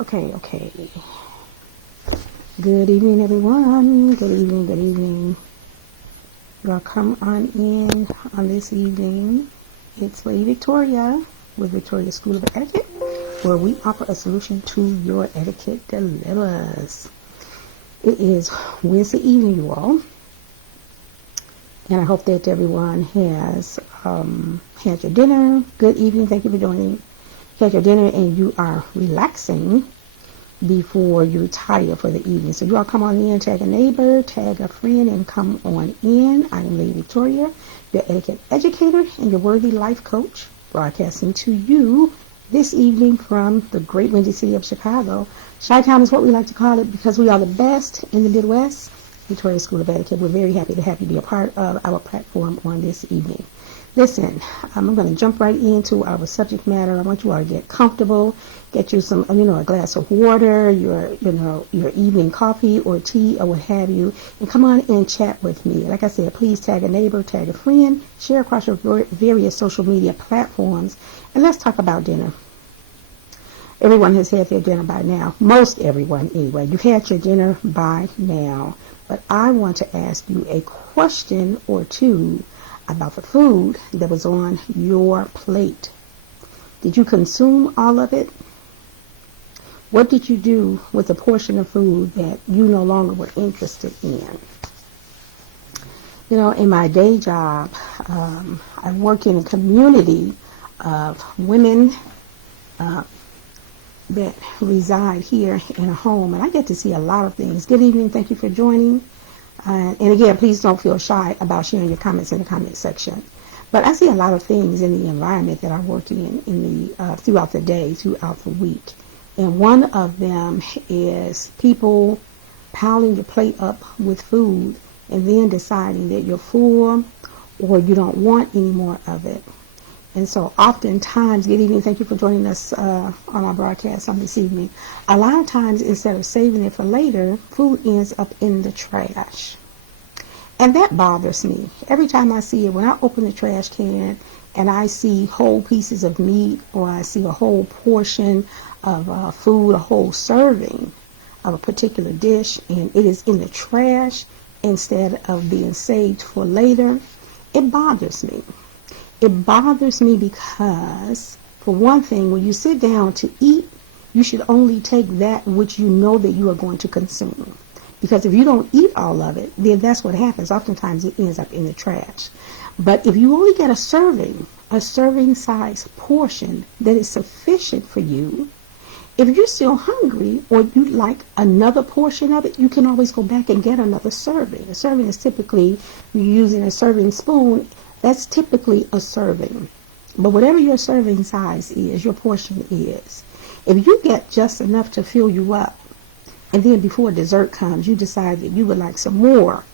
Okay. Good evening, everyone. Good evening. Y'all come on in on this evening. It's Lady Victoria with Victoria School of Etiquette, where we offer a solution to your etiquette dilemmas. It is Wednesday evening, you all. And I hope that everyone has had your dinner. Good evening. Thank you for joining. Had your dinner and you are relaxing before you retire for the evening. So you all come on in, tag a neighbor, tag a friend, and come on in. I am Lady Victoria, your etiquette educator and your worthy life coach, broadcasting to you this evening from the great windy city of Chicago. Chi-Town is what we like to call it because we are the best in the Midwest. Victoria School of Etiquette. We're very happy to have you be a part of our platform on this evening. Listen, I'm going to jump right into our subject matter. I want you all to get comfortable, get you some, a glass of water, your evening coffee or tea or what have you, and come on and chat with me. Like I said, please tag a neighbor, tag a friend, share across your various social media platforms, and let's talk about dinner. Everyone has had their dinner by now. Most everyone, anyway. You've had your dinner by now. But I want to ask you a question or two about the food that was on your plate. Did you consume all of it? What did you do with the portion of food that you no longer were interested in? In my day job, I work in a community of women that reside here in a home, and I get to see a lot of things. Good evening. Thank you for joining. And again, please don't feel shy about sharing your comments in the comment section. But I see a lot of things in the environment that I work in throughout the day, throughout the week. And one of them is people piling your plate up with food and then deciding that you're full or you don't want any more of it. And so oftentimes, good evening, thank you for joining us on our broadcast on this evening. A lot of times, instead of saving it for later, food ends up in the trash. And that bothers me. Every time I see it, when I open the trash can and I see whole pieces of meat or I see a whole portion of food, a whole serving of a particular dish, and it is in the trash instead of being saved for later, it bothers me. It bothers me because, for one thing, when you sit down to eat, you should only take that which you know that you are going to consume. Because if you don't eat all of it, then that's what happens. Oftentimes it ends up in the trash. But if you only get a serving size portion that is sufficient for you, if you're still hungry or you'd like another portion of it, you can always go back and get another serving. A serving is typically, you're using a serving spoon, that's typically a serving. But whatever your serving size is, your portion is, if you get just enough to fill you up, and then before dessert comes, you decide that you would like some more,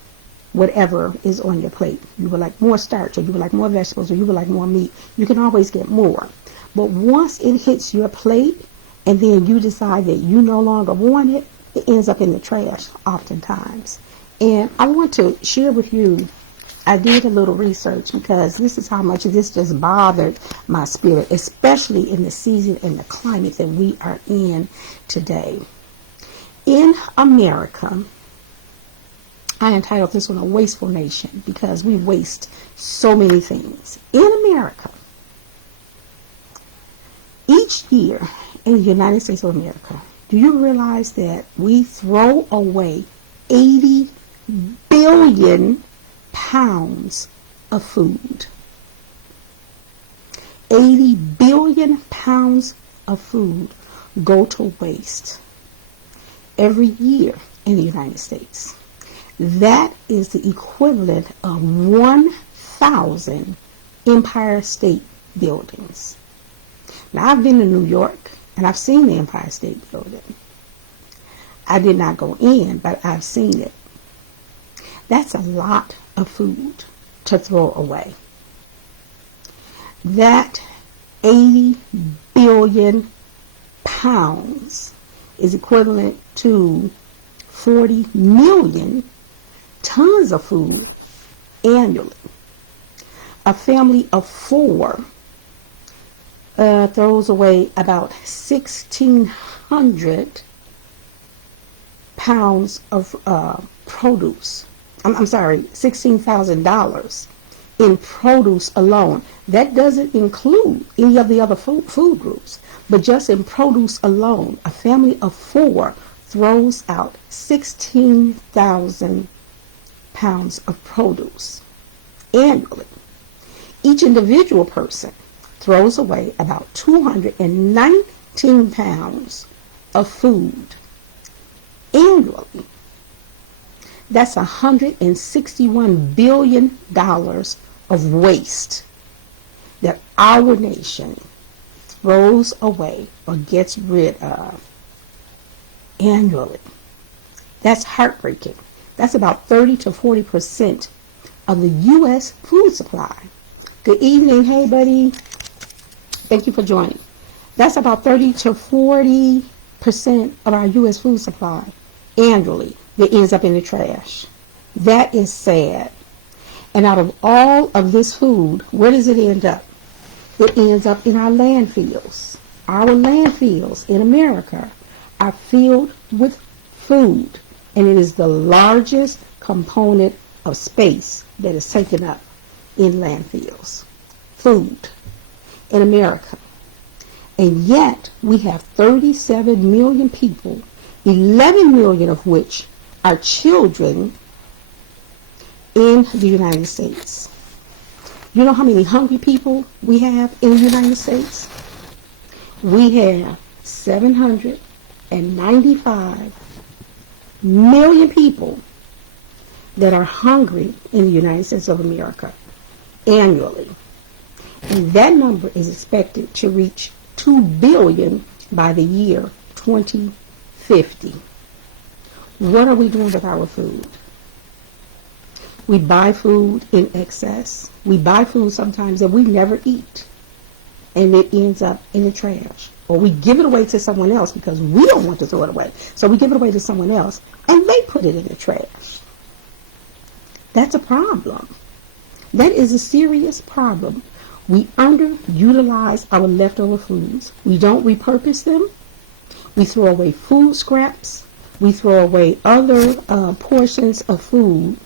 whatever is on your plate. You would like more starch, or you would like more vegetables, or you would like more meat. You can always get more. But once it hits your plate, and then you decide that you no longer want it, it ends up in the trash oftentimes. And I want to share with you, I did a little research because this is how much this just bothered my spirit, especially in the season and the climate that we are in today. In America, I entitled this one a Wasteful Nation because we waste so many things. In America, each year in the United States of America, do you realize that we throw away 80 billion pounds of food? 80 billion pounds of food go to waste every year in the United States. That is the equivalent of 1,000 Empire State Buildings. Now, I've been to New York and I've seen the Empire State Building. I did not go in, but I've seen it. That's a lot of food to throw away. That 80 billion pounds is equivalent to 40 million tons of food annually. A family of 4 throws away about pounds of produce. I'm sorry, $16,000 in produce alone. That doesn't include any of the other food groups, but just in produce alone, a family of 4 throws out 16,000 pounds of produce annually. Each individual person throws away about 219 pounds of food annually. That's $161 billion of waste that our nation throws away or gets rid of annually. That's heartbreaking. That's about 30 to 40% of the U.S. food supply. Good evening. Hey, buddy. Thank you for joining. That's about 30 to 40% of our U.S. food supply annually that ends up in the trash. That is sad. And out of all of this food, where does it end up? It ends up in our landfills. Our landfills in America are filled with food, and it is the largest component of space that is taken up in landfills. Food in America. And yet we have 37 million people, 11 million of which are children in the United States. You know how many hungry people we have in the United States? We have 795 million people that are hungry in the United States of America annually. And that number is expected to reach 2 billion by the year 2050. What are we doing with our food? We buy food in excess. We buy food sometimes that we never eat, and it ends up in the trash. Or we give it away to someone else because we don't want to throw it away. So we give it away to someone else, and they put it in the trash. That's a problem. That is a serious problem. We underutilize our leftover foods. We don't repurpose them. We throw away food scraps. We throw away other portions of food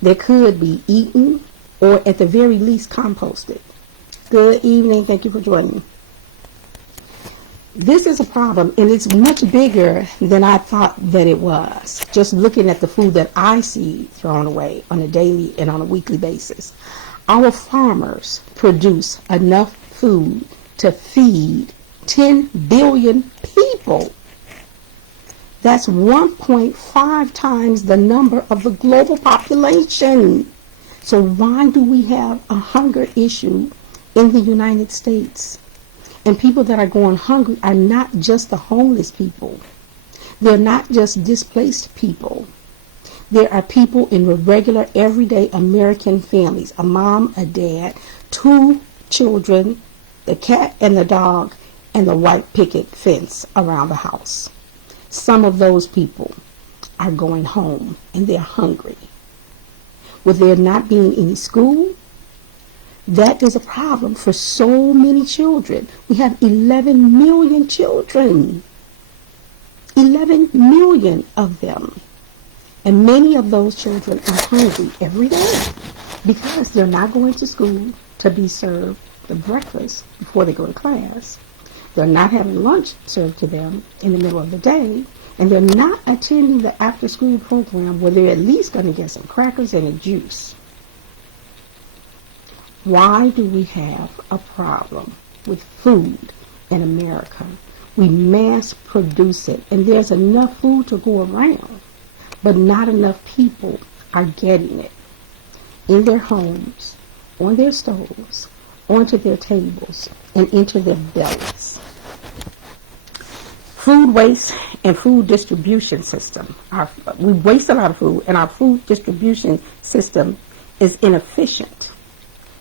that could be eaten or at the very least composted. Good evening. Thank you for joining me. This is a problem, and it's much bigger than I thought that it was. Just looking at the food that I see thrown away on a daily and on a weekly basis. Our farmers produce enough food to feed 10 billion people. That's 1.5 times the number of the global population. So why do we have a hunger issue in the United States? And people that are going hungry are not just the homeless people. They're not just displaced people. There are people in the regular, everyday American families, a mom, a dad, 2 children, the cat and the dog, and the white picket fence around the house. Some of those people are going home and they're hungry. With there not being any school, that is a problem for so many children. We have 11 million children. 11 million of them. And many of those children are hungry every day because they're not going to school to be served the breakfast before they go to class. They're not having lunch served to them in the middle of the day. And they're not attending the after-school program where they're at least going to get some crackers and a juice. Why do we have a problem with food in America? We mass produce it, and there's enough food to go around, but not enough people are getting it in their homes, on their stoves, onto their tables, and into their bellies. Food waste and food distribution system. We waste a lot of food, and our food distribution system is inefficient.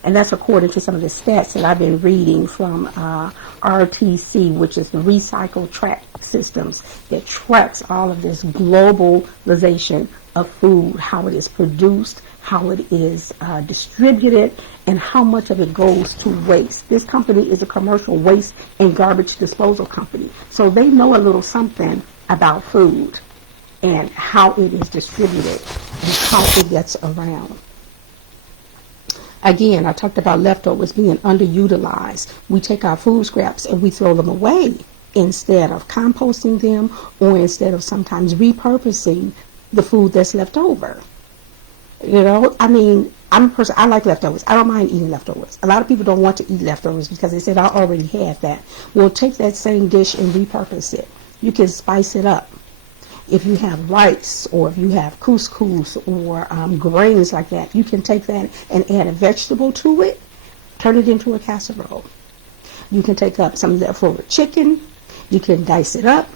And that's according to some of the stats that I've been reading from RTC, which is the Recycle Track Systems, that tracks all of this globalization of food, how it is produced, how it is distributed, and how much of it goes to waste. This company is a commercial waste and garbage disposal company. So they know a little something about food and how it is distributed and how it gets around. Again, I talked about leftovers being underutilized. We take our food scraps and we throw them away instead of composting them, or instead of sometimes repurposing the food that's left over. You know, I mean, I'm a person, I like leftovers. I don't mind eating leftovers. A lot of people don't want to eat leftovers because they said, I already had that. Well, take that same dish and repurpose it. You can spice it up. If you have rice, or if you have couscous or grains like that, you can take that and add a vegetable to it, turn it into a casserole. You can take up some leftover chicken, you can dice it up,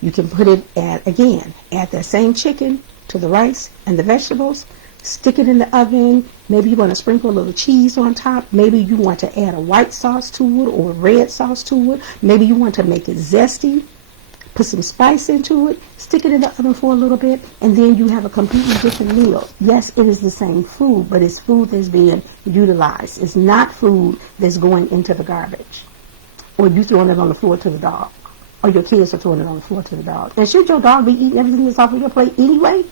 you can put it add that same chicken to the rice and the vegetables, stick it in the oven. Maybe you want to sprinkle a little cheese on top. Maybe you want to add a white sauce to it or a red sauce to it. Maybe you want to make it zesty. Put some spice into it, stick it in the oven for a little bit, and then you have a completely different meal. Yes, it is the same food, but it's food that's being utilized. It's not food that's going into the garbage, or you throwing it on the floor to the dog, or your kids are throwing it on the floor to the dog. And should your dog be eating everything that's off of your plate anyway?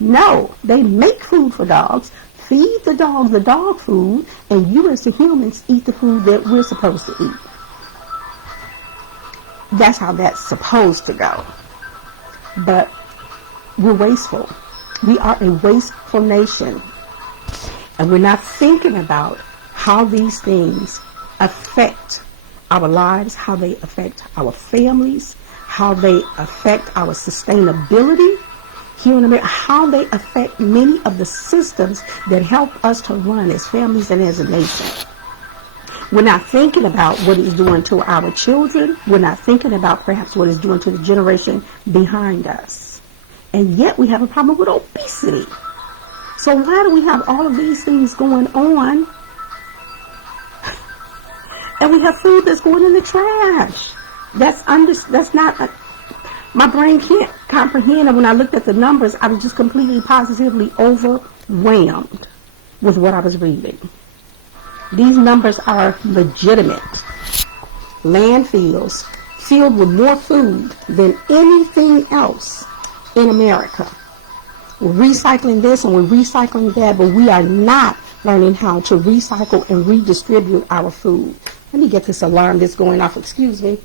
No, they make food for dogs. Feed the dog food, and you as the humans eat the food that we're supposed to eat. That's how that's supposed to go. But we're wasteful. We are a wasteful nation. And we're not thinking about how these things affect our lives, how they affect our families, how they affect our sustainability here in America, how they affect many of the systems that help us to run as families and as a nation. We're not thinking about what it's doing to our children. We're not thinking about perhaps what it's doing to the generation behind us. And yet we have a problem with obesity. So why do we have all of these things going on? And we have food that's going in the trash. That's not, my brain can't comprehend. And when I looked at the numbers, I was just completely positively overwhelmed with what I was reading. These numbers are legitimate. Landfills filled with more food than anything else in America. We're recycling this and we're recycling that, but we are not learning how to recycle and redistribute our food. Let me get this alarm that's going off. Excuse me.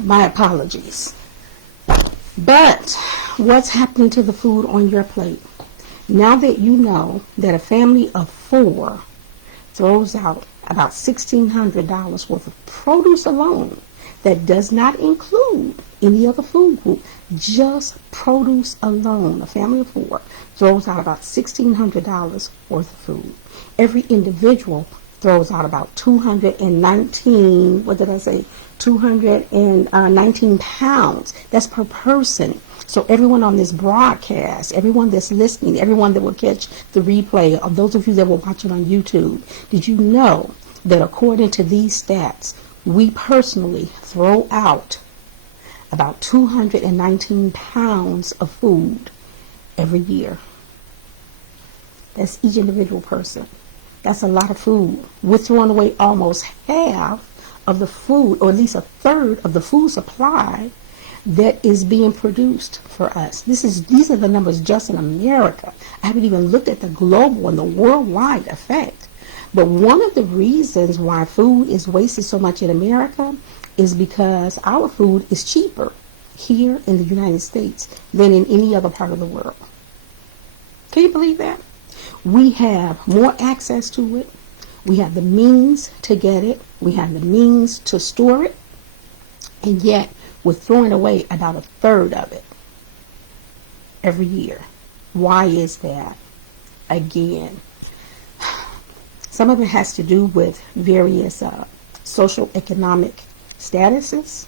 My apologies. But what's happening to the food on your plate? Now that you know that a family of 4 throws out about $1,600 worth of produce alone, that does not include any other food group, just produce alone, a family of 4 throws out about $1,600 worth of food. Every individual throws out about 219 pounds. That's per person. So everyone on this broadcast, everyone that's listening, everyone that will catch the replay, of those of you that will watch it on YouTube, did you know that according to these stats, we personally throw out about 219 pounds of food every year? That's each individual person. That's a lot of food. We're throwing away almost half of the food, or at least a third of the food supply that is being produced for us. These are the numbers just in America. I haven't even looked at the global and the worldwide effect. But one of the reasons why food is wasted so much in America is because our food is cheaper here in the United States than in any other part of the world. Can you believe that? We have more access to it. We have the means to get it. We have the means to store it. And yet, we're throwing away about a third of it every year. Why is that? Again, some of it has to do with various social economic statuses.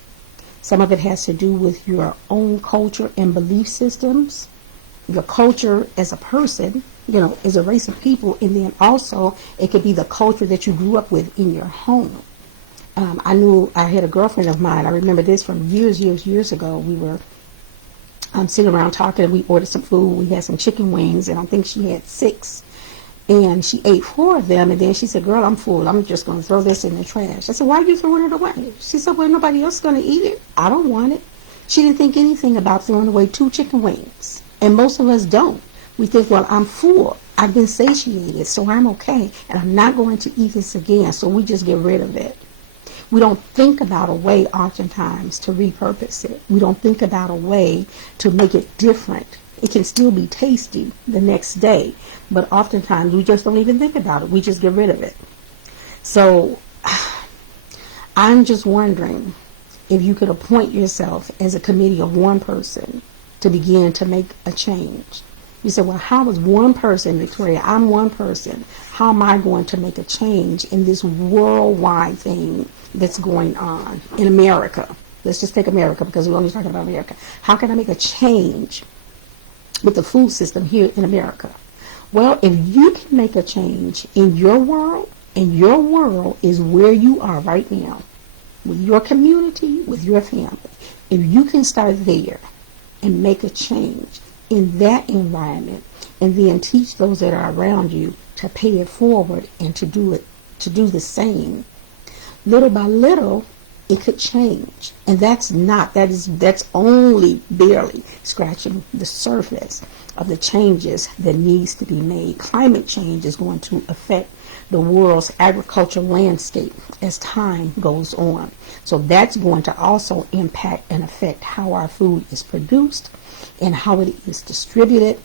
Some of it has to do with your own culture and belief systems, your culture as a person, as a race of people, and then also it could be the culture that you grew up with in your home. I had a girlfriend of mine. I remember this from years ago. We were sitting around talking, and we ordered some food. We had some chicken wings, and I think she had 6. And she ate 4 of them, and then she said, "Girl, I'm full. I'm just going to throw this in the trash." I said, "Why are you throwing it away?" She said, "Well, nobody else is going to eat it. I don't want it." She didn't think anything about throwing away 2 chicken wings. And most of us don't. We think, well, I'm full. I've been satiated, so I'm okay, and I'm not going to eat this again, so we just get rid of it. We don't think about a way oftentimes to repurpose it. We don't think about a way to make it different. It can still be tasty the next day, but oftentimes we just don't even think about it. We just get rid of it. So I'm just wondering if you could appoint yourself as a committee of one person to begin to make a change. You say, well, how is one person, Victoria, I'm one person, how am I going to make a change in this worldwide thing that's going on in America? Let's just take America because we're only talking about America. How can I make a change with the food system here in America? Well, if you can make a change in your world, and your world is where you are right now, with your community, with your family, if you can start there and make a change in that environment, and then teach those that are around you to pay it forward and to do the same, little by little, it could change. And that's only barely scratching the surface of the changes that needs to be made. Climate change is going to affect the world's agricultural landscape as time goes on. So that's going to also impact and affect how our food is produced and how it is distributed.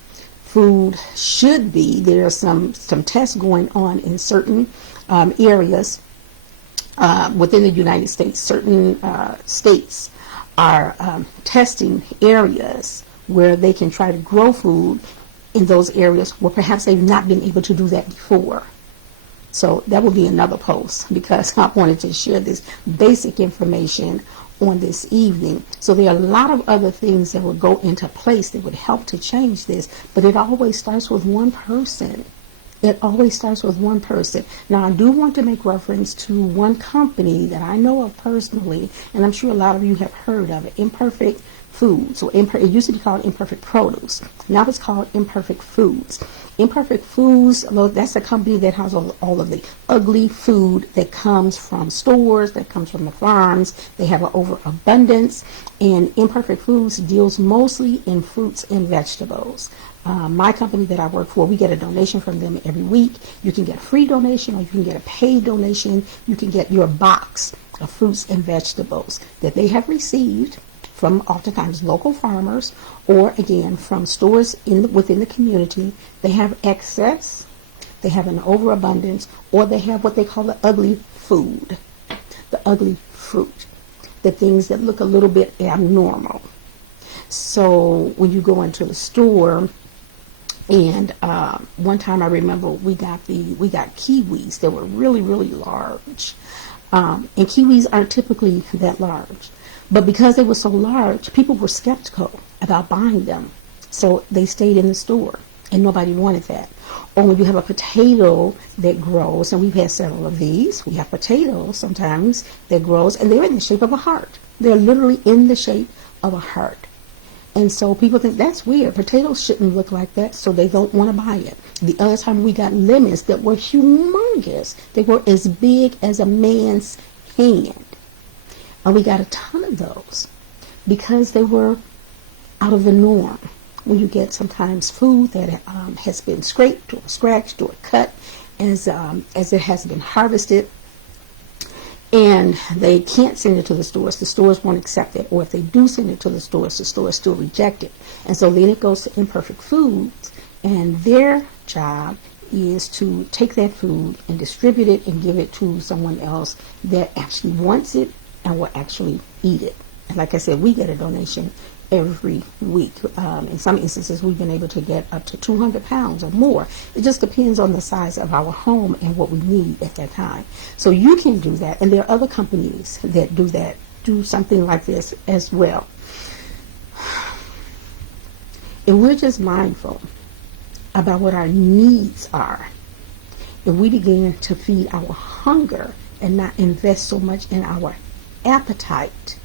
Food should be, there are some tests going on in certain areas within the United States. Certain states are testing areas where they can try to grow food in those areas where perhaps they've not been able to do that before. So that will be another post, because I wanted to share this basic information on this evening. So there are a lot of other things that will go into place that would help to change this, but it always starts with one person. It always starts with one person. Now, I do want to make reference to one company that I know of personally, and I'm sure a lot of you have heard of it, Imperfect Foods. So it used to be called Imperfect Produce. Now it's called Imperfect Foods. Imperfect Foods, that's a company that has all of the ugly food that comes from stores, that comes from the farms. They have an overabundance, and Imperfect Foods deals mostly in fruits and vegetables. My company that I work for, we get a donation from them every week. You can get a free donation, or you can get a paid donation. You can get your box of fruits and vegetables that they have received from oftentimes local farmers, or again from stores within the community. They have excess, they have an overabundance, or they have what they call the ugly food, the ugly fruit, the things that look a little bit abnormal. So when you go into the store, and one time I remember we got kiwis that were really, really large, and kiwis aren't typically that large. But because they were so large, people were skeptical about buying them. So they stayed in the store, and nobody wanted that. Or when you have a potato that grows, and we've had several of these, we have potatoes sometimes that grows, and they're in the shape of a heart. They're literally in the shape of a heart. And so people think that's weird. Potatoes shouldn't look like that, so they don't want to buy it. The other time we got lemons that were humongous. They were as big as a man's hand. And we got a ton of those because they were out of the norm. When you get sometimes food that has been scraped or scratched or cut as it has been harvested, and they can't send it to the stores won't accept it. Or if they do send it to the stores still reject it. And so then it goes to Imperfect Foods, and their job is to take that food and distribute it and give it to someone else that actually wants it and will actually eat it. And like I said, we get a donation every week. In some instances, we've been able to get up to 200 pounds or more. It just depends on the size of our home and what we need at that time. So you can do that. And there are other companies that do that do something like this as well. If we're just mindful about what our needs are, if we begin to feed our hunger and not invest so much in our appetite,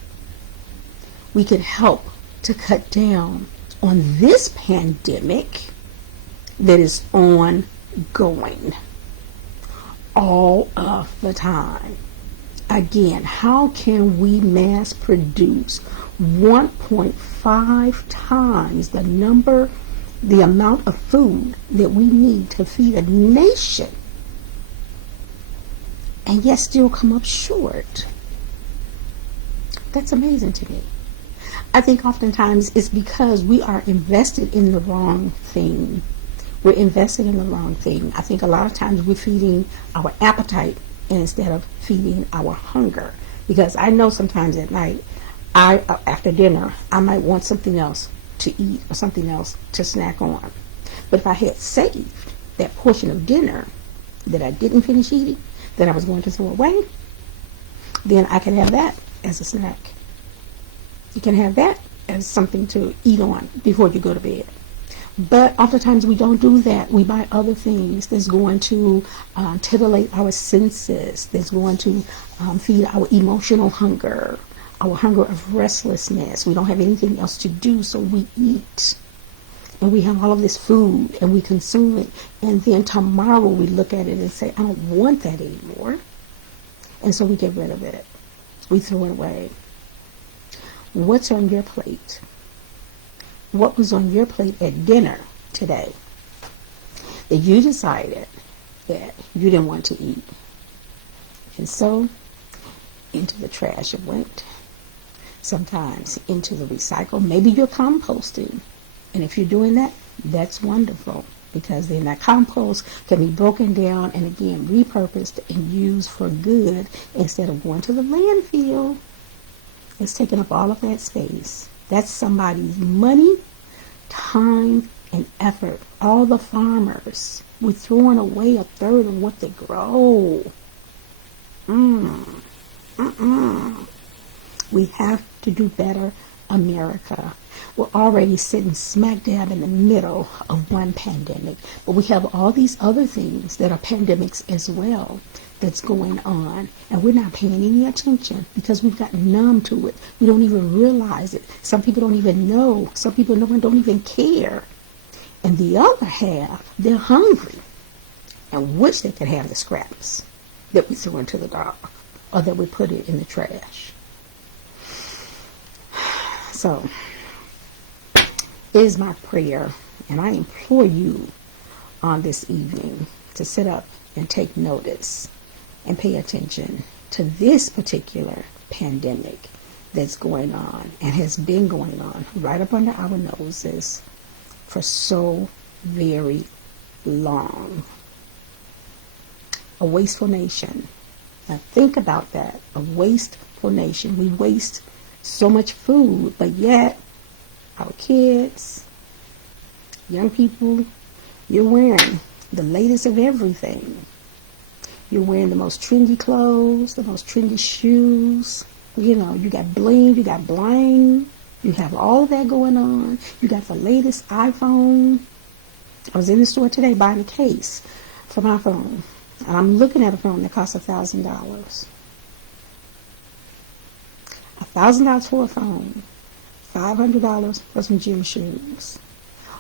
we can help to cut down on this pandemic that is ongoing all of the time. Again, how can we mass produce 1.5 times the amount of food that we need to feed a nation, and yet still come up short? That's amazing to me. I think oftentimes it's because we are invested in the wrong thing. We're invested in the wrong thing. I think a lot of times we're feeding our appetite instead of feeding our hunger. Because I know sometimes at night, after dinner, I might want something else to eat or something else to snack on. But if I had saved that portion of dinner that I didn't finish eating, that I was going to throw away, then I can have that as a snack. You can have that as something to eat on before you go to bed. But oftentimes we don't do that. We buy other things that's going to titillate our senses, that's going to feed our emotional hunger, our hunger of restlessness. We don't have anything else to do, so we eat. And we have all of this food, and we consume it. And then tomorrow we look at it and say, I don't want that anymore. And so we get rid of it. We throw it away. What's on your plate? What was on your plate at dinner today that you decided that you didn't want to eat? And so into the trash it went. Sometimes into the recycle. Maybe you're composting. And if you're doing that, that's wonderful, because then that compost can be broken down and again repurposed and used for good instead of going to the landfill. It's taking up all of that space. That's somebody's money, time, and effort. All the farmers, we're throwing away a third of what they grow. We have to do better, America. We're already sitting smack dab in the middle of one pandemic, but we have all these other things that are pandemics as well that's going on, and we're not paying any attention because we've gotten numb to it. We don't even realize it. Some people don't even know. Some people don't even care. And the other half, they're hungry and wish they could have the scraps that we threw into the dog or that we put it in the trash. So it is my prayer, and I implore you on this evening to sit up and take notice and pay attention to this particular pandemic that's going on and has been going on right up under our noses for so very long. A wasteful nation. Now think about that. A wasteful nation. We waste so much food, but yet our kids, young people, you're wearing the latest of everything. You're wearing the most trendy clothes, the most trendy shoes. You know, you got bling, you got bling. You have all of that going on. You got the latest iPhone. I was in the store today buying a case for my phone. And I'm looking at a phone that costs $1,000. $1,000 for a phone. $500 for some gym shoes.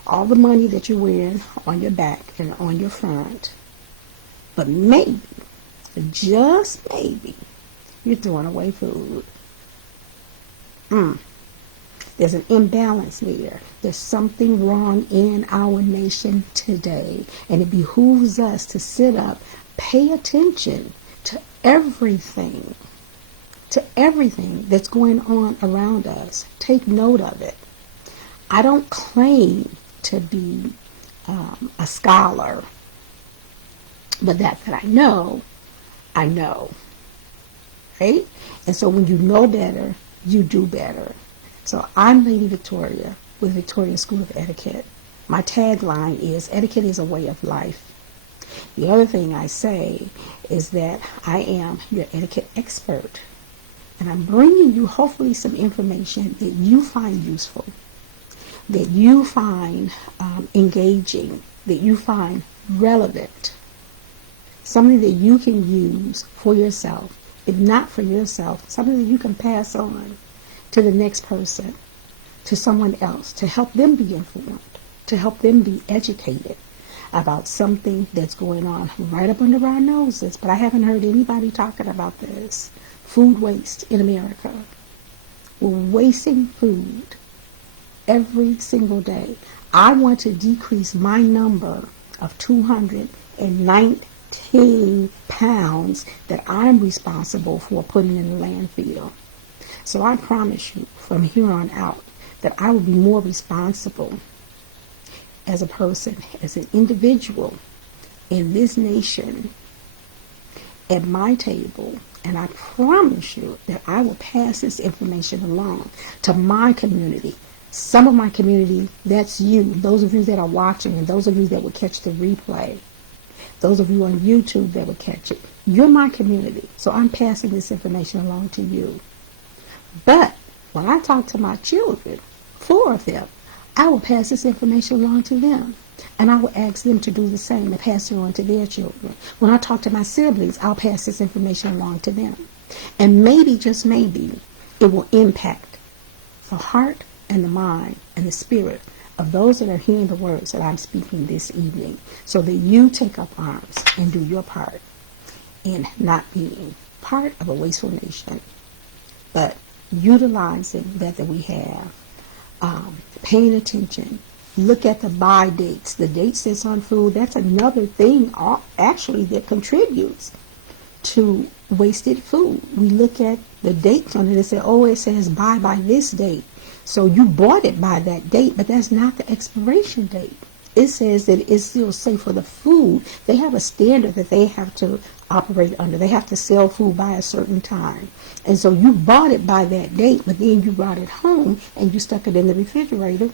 All the money that you're wearing on your back and on your front. But maybe, just maybe, you're throwing away food. There's an imbalance there. There's something wrong in our nation today. And it behooves us to sit up, pay attention to everything that's going on around us. Take note of it. I don't claim to be a scholar, but that I know, right? And so when you know better, you do better. So I'm Lady Victoria with Victoria School of Etiquette. My tagline is, etiquette is a way of life. The other thing I say is that I am your etiquette expert. And I'm bringing you hopefully some information that you find useful, that you find engaging, that you find relevant, something that you can use for yourself, if not for yourself, something that you can pass on to the next person, to someone else, to help them be informed, to help them be educated about something that's going on right up under our noses. But I haven't heard anybody talking about this. Food waste in America. We're wasting food every single day. I want to decrease my number of 219 pounds that I'm responsible for putting in the landfill. So I promise you from here on out that I will be more responsible as a person, as an individual in this nation, at my table, and I promise you that I will pass this information along to my community. Some of my community, that's you, those of you that are watching, and those of you that will catch the replay, those of you on YouTube that will catch it. You're my community, so I'm passing this information along to you. But when I talk to my children, 4 of them, I will pass this information along to them. And I will ask them to do the same and pass it on to their children. When I talk to my siblings, I'll pass this information along to them. And maybe, just maybe, it will impact the heart and the mind and the spirit of those that are hearing the words that I'm speaking this evening, so that you take up arms and do your part in not being part of a wasteful nation, but utilizing that we have, paying attention. Look at the buy dates. The dates that's on food, that's another thing actually that contributes to wasted food. We look at the dates on it and say, oh, it says buy by this date. So you bought it by that date, but that's not the expiration date. It says that it's still safe for the food. They have a standard that they have to operate under. They have to sell food by a certain time. And so you bought it by that date, but then you brought it home and you stuck it in the refrigerator.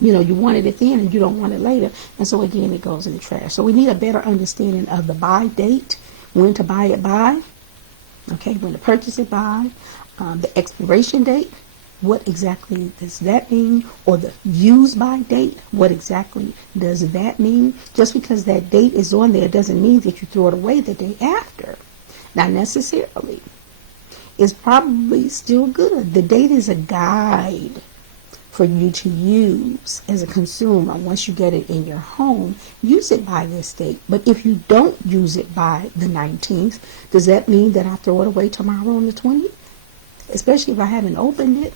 You know, you wanted it then and you don't want it later. And so again, it goes in the trash. So we need a better understanding of the buy date, when to buy it by, okay, when to purchase it by, the expiration date. What exactly does that mean? Or the use by date, what exactly does that mean? Just because that date is on there doesn't mean that you throw it away the day after. Not necessarily. It's probably still good. The date is a guide for you to use as a consumer. Once you get it in your home, use it by this date. But if you don't use it by the 19th, does that mean that I throw it away tomorrow on the 20th? Especially if I haven't opened it.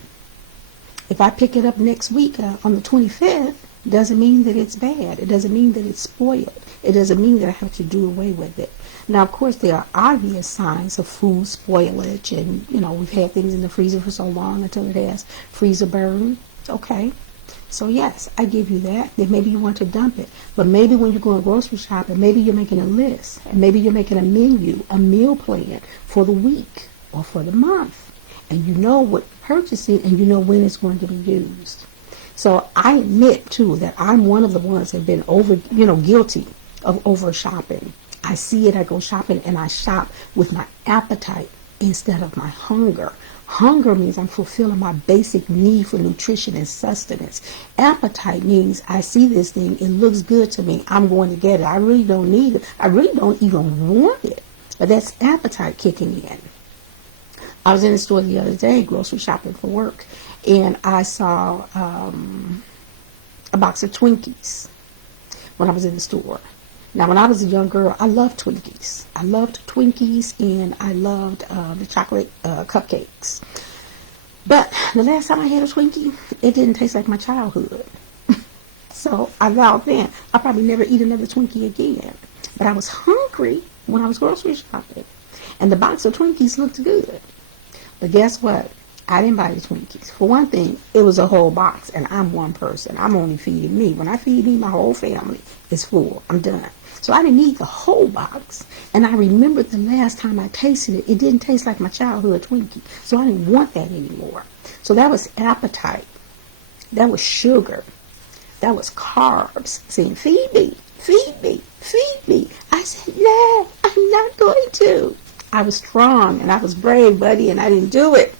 If I pick it up next week on the 25th, doesn't mean that it's bad. It doesn't mean that it's spoiled. It doesn't mean that I have to do away with it. Now, of course, there are obvious signs of food spoilage, and, you know, we've had things in the freezer for so long until it has freezer burn. Okay. So, yes, I give you that. Then maybe you want to dump it. But maybe when you're going grocery shopping, maybe you're making a list, and maybe you're making a menu, a meal plan for the week or for the month. And you know what you're purchasing, and you know when it's going to be used. So I admit, too, that I'm one of the ones that have been guilty of over shopping. I see it, I go shopping, and I shop with my appetite instead of my hunger. Hunger means I'm fulfilling my basic need for nutrition and sustenance. Appetite means I see this thing, it looks good to me, I'm going to get it. I really don't need it. I really don't even want it. But that's appetite kicking in. I was in the store the other day, grocery shopping for work, and I saw a box of Twinkies when I was in the store. Now, when I was a young girl, I loved Twinkies. I loved Twinkies, and I loved the chocolate cupcakes. But the last time I had a Twinkie, it didn't taste like my childhood. So I vowed then, I'll probably never eat another Twinkie again. But I was hungry when I was grocery shopping, and the box of Twinkies looked good. But guess what? I didn't buy the Twinkies. For one thing, it was a whole box, and I'm one person. I'm only feeding me. When I feed me, my whole family is full. I'm done. So I didn't need the whole box. And I remembered the last time I tasted it, it didn't taste like my childhood Twinkie. So I didn't want that anymore. So that was appetite. That was sugar. That was carbs saying, feed me, feed me, feed me. I said, no, I'm not going to. I was strong and I was brave, buddy, and I didn't do it.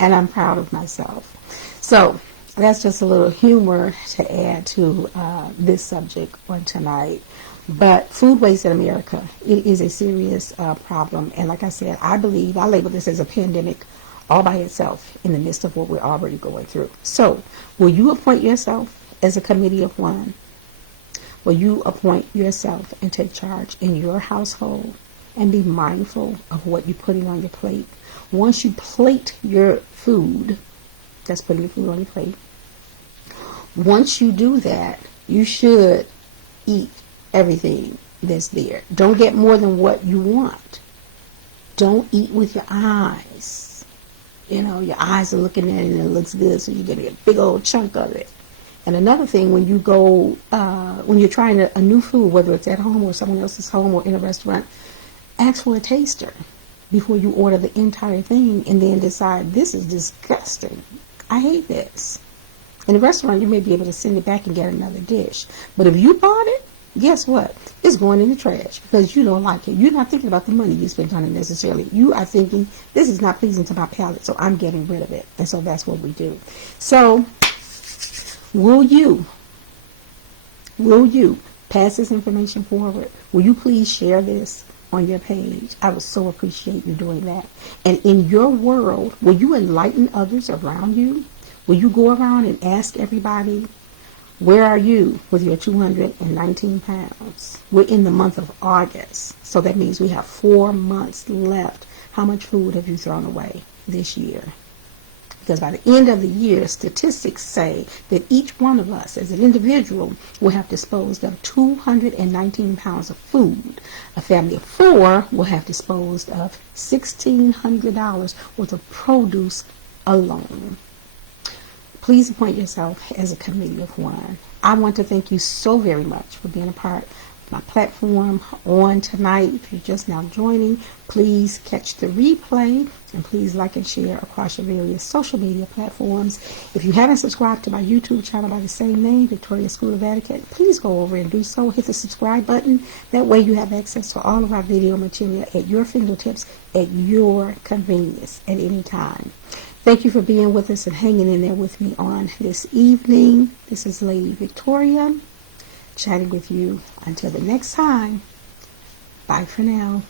And I'm proud of myself. So that's just a little humor to add to this subject on tonight. But food waste in America, it is a serious problem. And like I said, I label this as a pandemic all by itself in the midst of what we're already going through. So will you appoint yourself as a committee of one? Will you appoint yourself and take charge in your household and be mindful of what you're putting on your plate? Once you plate your food, that's putting your food on your plate. Once you do that, you should eat everything that's there. Don't get more than what you want. Don't eat with your eyes. You know, your eyes are looking at it and it looks good, so you're getting a big old chunk of it. And another thing, when you go, when you're trying a new food, whether it's at home or someone else's home or in a restaurant, ask for a taster before you order the entire thing and then decide, this is disgusting. I hate this. In a restaurant, you may be able to send it back and get another dish. But if you bought it, guess what? It's going in the trash because you don't like it. You're not thinking about the money you spent on it necessarily. You are thinking, this is not pleasing to my palate, so I'm getting rid of it. And so that's what we do. So will you pass this information forward? Will you please share this on your page? I would so appreciate you doing that. And in your world, will you enlighten others around you? Will you go around and ask everybody, where are you with your 219 pounds? We're in the month of August, so that means we have 4 months left. How much food have you thrown away this year? Because by the end of the year, statistics say that each one of us as an individual will have disposed of 219 pounds of food. A family of 4 will have disposed of $1,600 worth of produce alone. Please appoint yourself as a committee of one. I want to thank you so very much for being a part of my platform on tonight. If you're just now joining, please catch the replay and please like and share across your various social media platforms. If you haven't subscribed to my YouTube channel by the same name, Victoria School of Etiquette, please go over and do so. Hit the subscribe button. That way you have access to all of our video material at your fingertips at your convenience at any time. Thank you for being with us and hanging in there with me on this evening. This is Lady Victoria, chatting with you until the next time. Bye for now.